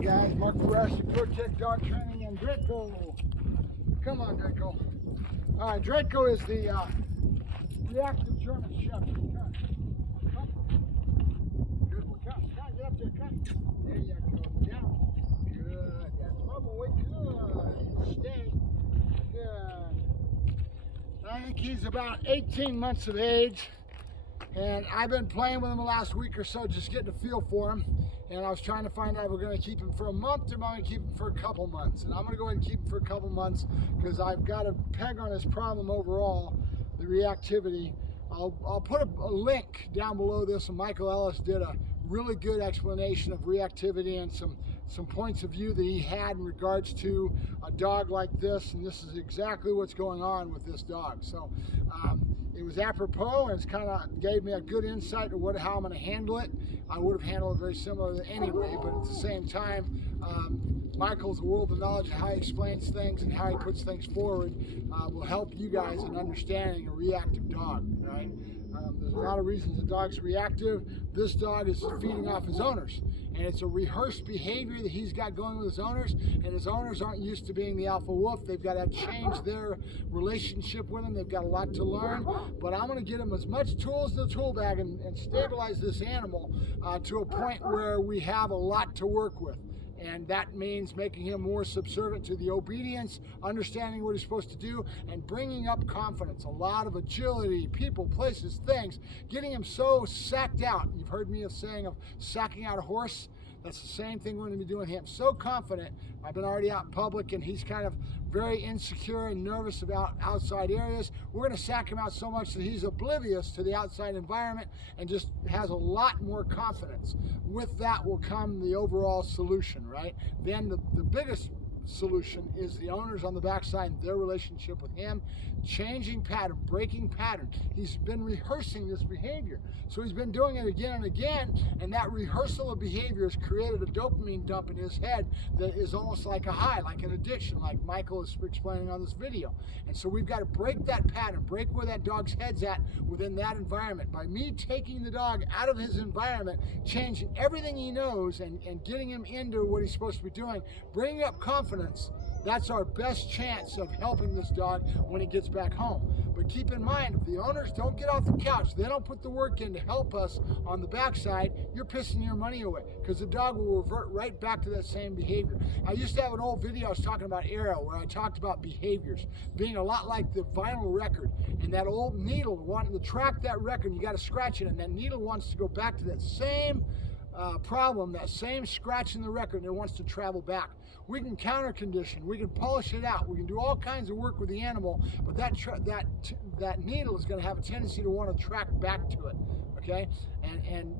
guys, Mark Ferrasci, Protect Dog Training, and Draco. Come on, Draco. All right, Draco is the reactive German Shepherd. Good one. Come, get up there, come. There you go. Down. Good. That's my boy. Good. Stay. Good. I think he's about 18 months of age. And I've been playing with him the last week or so, just getting a feel for him. And I was trying to find out if we're going to keep him for a month or am I going to keep him for a couple months. And I'm going to go ahead and keep him for a couple months because I've got a peg on his problem overall, the reactivity. I'll put a link down below this, and Michael Ellis did a really good explanation of reactivity and some points of view that he had in regards to a dog like this, and this is exactly what's going on with this dog. So it was apropos, and it's kind of gave me a good insight to how I'm going to handle it. I would have handled it very similar anyway, but at the same time, Michael's a world of knowledge of how he explains things and how he puts things forward will help you guys in understanding a reactive dog, right? There's a lot of reasons a dog's reactive. This dog is feeding off his owners, and it's a rehearsed behavior that he's got going with his owners, and his owners aren't used to being the alpha wolf. They've got to change their relationship with him. They've got a lot to learn, but I'm going to get him as much tools in the tool bag and stabilize this animal to a point where we have a lot to work with. And that means making him more subservient to the obedience, understanding what he's supposed to do, and bringing up confidence. A lot of agility, people, places, things. Getting him so sacked out. You've heard me saying of sacking out a horse. That's the same thing we're going to be doing him. So confident. I've been already out in public, and he's kind of very insecure and nervous about outside areas. We're going to sack him out so much that he's oblivious to the outside environment and just has a lot more confidence. With that will come the overall solution, right? Then the biggest solution is the owners on the backside and their relationship with him, changing pattern, breaking pattern. He's been rehearsing this behavior, so he's been doing it again and again, and that rehearsal of behavior has created a dopamine dump in his head that is almost like a high, like an addiction, like Michael is explaining on this video. And so we've got to break that pattern, break where that dog's head's at within that environment. By me taking the dog out of his environment, changing everything he knows and getting him into what he's supposed to be doing, bringing up confidence, that's our best chance of helping this dog when he gets back home. But keep in mind, if the owners don't get off the couch, they don't put the work in to help us on the backside, you're pissing your money away because the dog will revert right back to that same behavior. I used to have an old video I was talking about Arrow where I talked about behaviors being a lot like the vinyl record, and that old needle wanting to track that record, you got to scratch it, and that needle wants to go back to that same problem, that same scratch in the record, and it wants to travel back. We can counter condition, we can polish it out, we can do all kinds of work with the animal, but that needle is going to have a tendency to want to track back to it, okay? And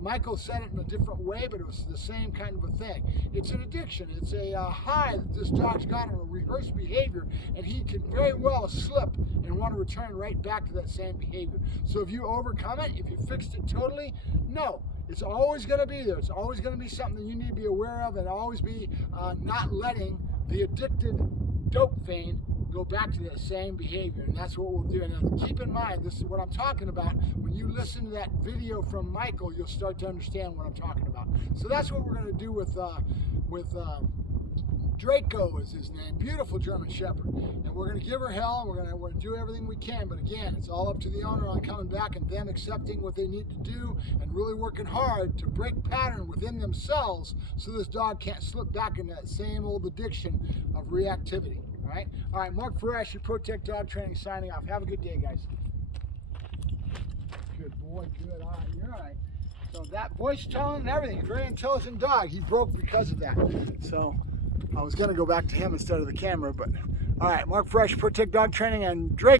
Michael said it in a different way, but it was the same kind of a thing. It's an addiction. It's a high that this dog's got on a rehearsed behavior, and he can very well slip and want to return right back to that same behavior. So if you overcome it, if you fixed it totally, no. It's always going to be there. It's always going to be something that you need to be aware of, and always be not letting the addicted dope fiend go back to that same behavior. And that's what we'll do. And keep in mind, this is what I'm talking about. When you listen to that video from Michael, you'll start to understand what I'm talking about. So that's what we're going to do with Draco is his name, beautiful German Shepherd, and we're going to give her hell, and we're going to do everything we can, but again, it's all up to the owner on coming back and them accepting what they need to do and really working hard to break pattern within themselves so this dog can't slip back into that same old addiction of reactivity. All right, Mark Ferrasci, Protect Dog Training, signing off. Have a good day, guys. Good boy, good. All right, you're all right. So that voice tone and everything, very intelligent dog. He broke because of that. So I was going to go back to him instead of the camera, but all right, Mark Ferrasci, Protect Dog Training, and Draco.